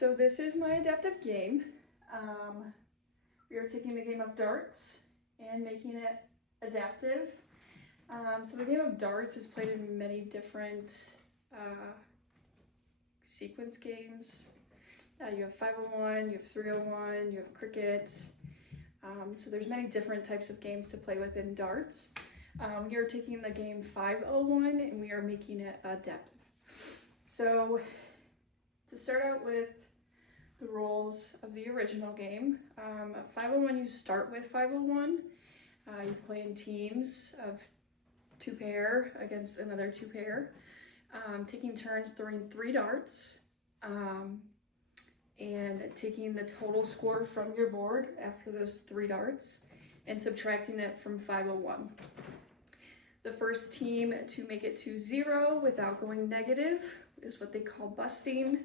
So this is my adaptive game. We are taking the game of darts and making it adaptive. So the game of darts is played in many different sequence games. You have 501, you have 301, you have cricket. So there's many different types of games to play with in darts. We are taking the game 501 and we are making it adaptive. So to start out with the rules of the original game, 501 you start with 501. You play in teams of 2 pair against another 2 pair, taking turns throwing 3 darts, and taking the total score from your board after those 3 darts and subtracting it from 501. The first team to make it to 0 without going negative is what they call busting,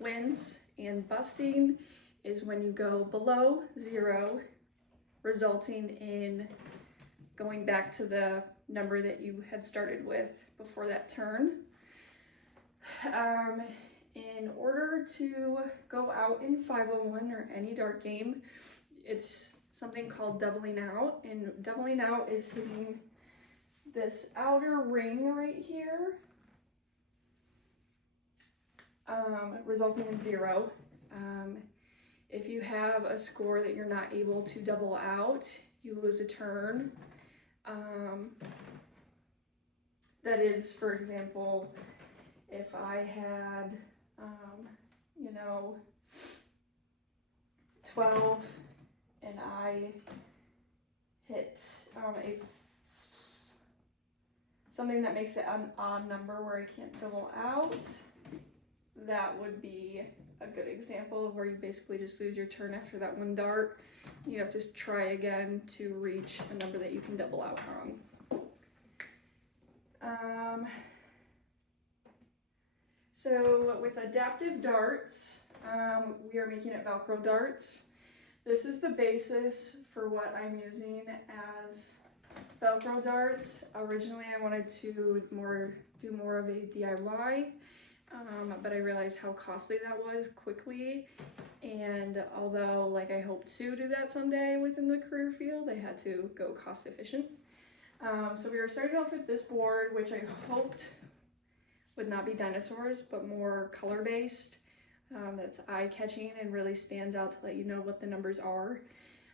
wins, and busting is when you go below 0, resulting in going back to the number that you had started with before that turn. In order to go out in 501 or any dart game, it's something called doubling out, and doubling out is hitting this outer ring right here, resulting in 0. If you have a score that you're not able to double out, you lose a turn. That is, for example, if I had, 12 and I hit something that makes it an odd number where I can't double out, that would be a good example of where you basically just lose your turn after that 1 dart. You have to try again to reach a number that you can double out on. So with adaptive darts, we are making it Velcro darts. This is the basis for what I'm using as Velcro darts. Originally I wanted to do more of a DIY, but I realized how costly that was quickly, and although I hope to do that someday within the career field, I had to go cost efficient. So we were starting off with this board, which I hoped would not be dinosaurs, but more color-based. That's eye-catching and really stands out to let you know what the numbers are,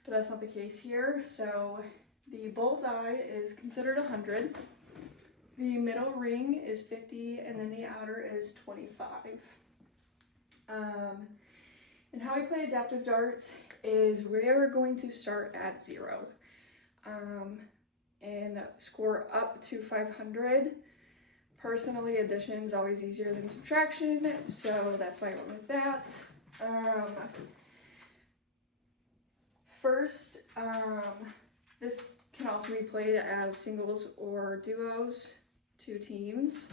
but that's not the case here. So the bullseye is considered 100, the middle ring is 50, and then the outer is 25. And how we play adaptive darts is we're going to start at 0 and score up to 500. Personally, addition is always easier than subtraction, so that's why I went with that. First, this can also be played as singles or duos, 2 teams,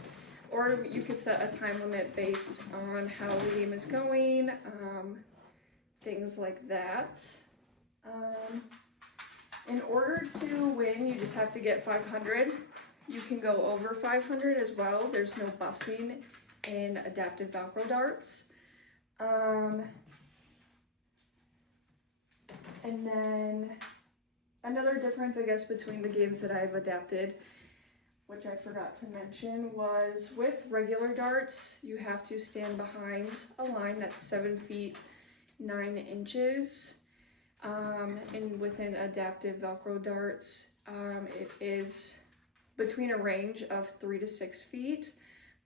or you could set a time limit based on how the game is going, things like that. In order to win, you just have to get 500. You can go over 500 as well. There's no busting in adaptive Velcro darts. And then another difference, I guess, between the games that I've adapted, which I forgot to mention, was with regular darts, you have to stand behind a line that's 7 feet 9 inches. And within adaptive Velcro darts, it is between a range of 3 to 6 feet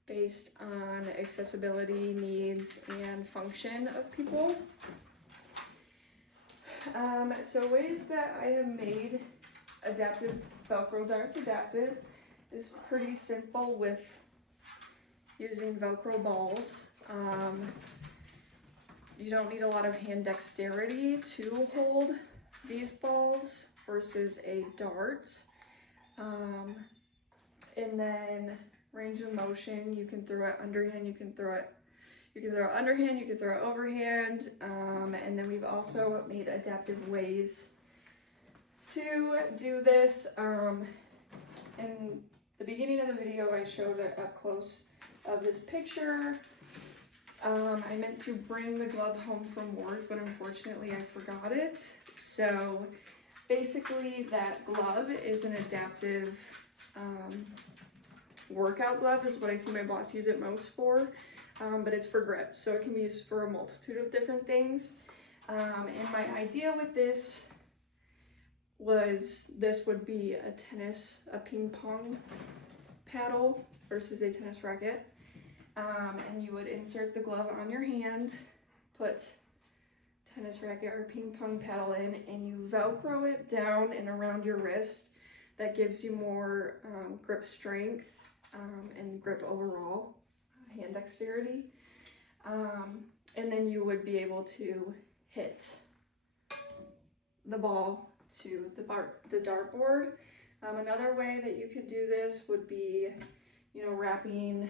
based on accessibility, needs, and function of people. So ways that I have made adaptive Velcro darts adapted is pretty simple with using Velcro balls. You don't need a lot of hand dexterity to hold these balls versus a dart. And then range of motion, you can throw it underhand, you can throw it underhand, you can throw it overhand. And then we've also made adaptive ways to do this. In the beginning of the video, I showed it up close of this picture I meant to bring the glove home from work, but unfortunately I forgot it. So basically that glove is an adaptive workout glove is what I see my boss use it most for, but it's for grip, so it can be used for a multitude of different things. And my idea with this was this would be a ping pong paddle versus a tennis racket. And you would insert the glove on your hand, put tennis racket or ping pong paddle in, and you Velcro it down and around your wrist. That gives you more grip strength and grip overall, hand dexterity. And then you would be able to hit the ball to the dartboard. Another way that you could do this would be, wrapping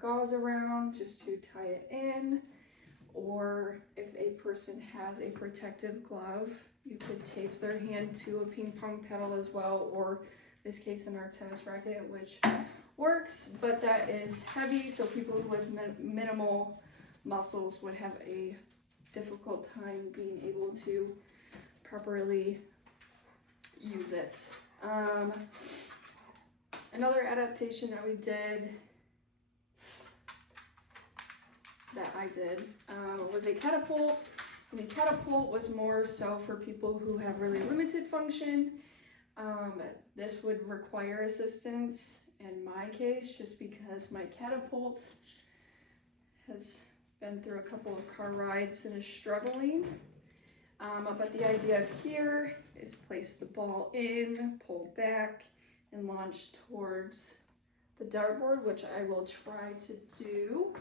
gauze around just to tie it in, or if a person has a protective glove, you could tape their hand to a ping pong paddle as well, or in this case in our tennis racket, which works, but that is heavy, so people with minimal muscles would have a difficult time being able to properly use it. Another adaptation that I did was a catapult. And the catapult was more so for people who have really limited function. This would require assistance in my case, just because my catapult has been through a couple of car rides and is struggling. But the idea here is place the ball in, pull back, and launch towards the dartboard, which I will try to do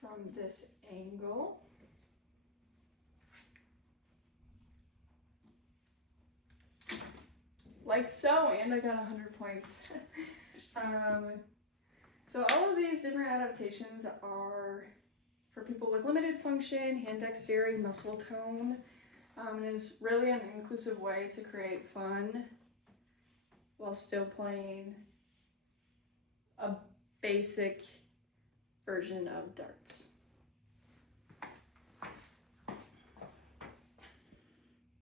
from this angle. Like so, and I got 100 points. So all of these different adaptations are for people with limited function, hand dexterity, muscle tone. It is really an inclusive way to create fun while still playing a basic version of darts.